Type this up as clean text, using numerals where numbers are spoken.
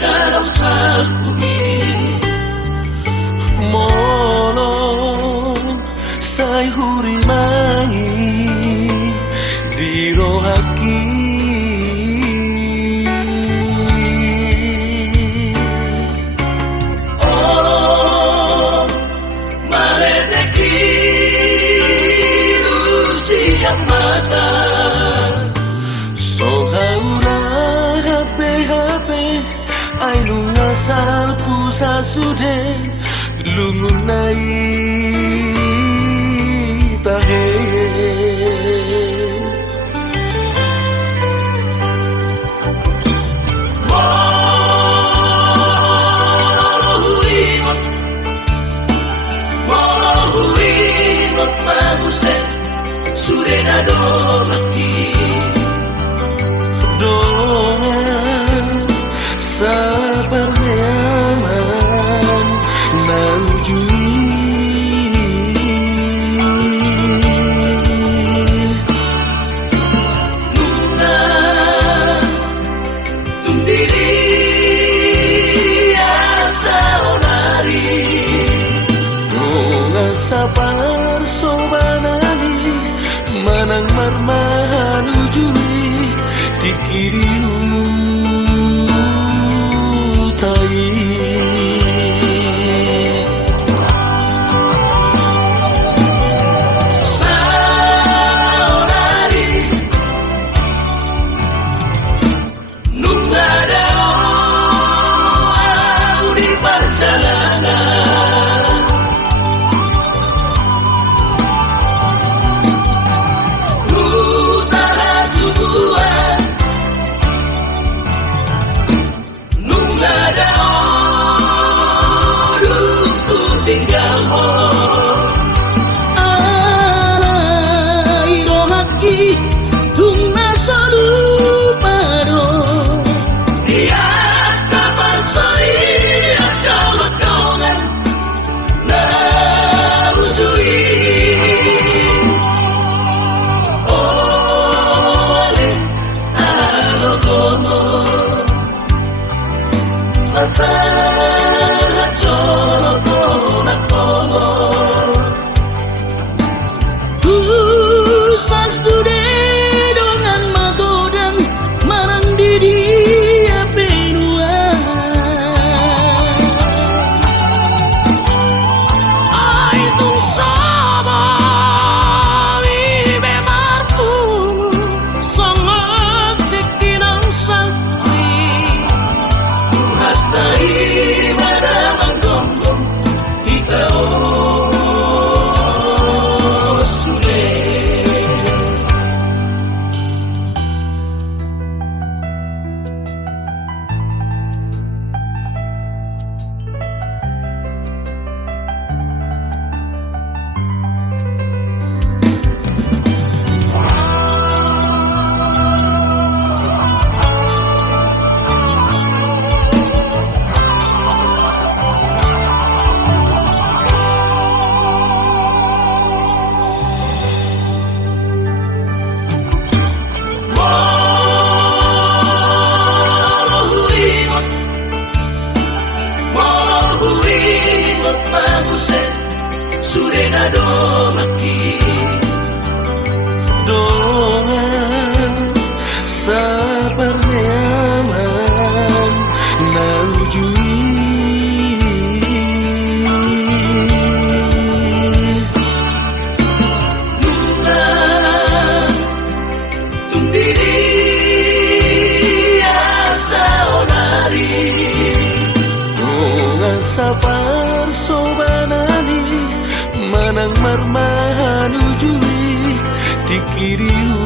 kalau sampuni mono sai hurimangi di rohaki oh maledeki usia mata sohaula habe ai lunga salpu sasude lungunai tahe Surena dolaki doa sabar nyaman naujui Nuna tundiri asa onari Nunga sabar sobanani manang marmahan ujui dikiriu tai saonari nunga dao di perjalanan Masalah jolo nak kono Sasude dongan magodang marang didi apenua ai tung sama vive martu sangat tekinang sakti hatai pada manggonggong kita sude Surena dolaki doa sabar nyaman naujui Nuna tundiri asa onari Nunga sabar sobanani manang marmahan ujui dikiriu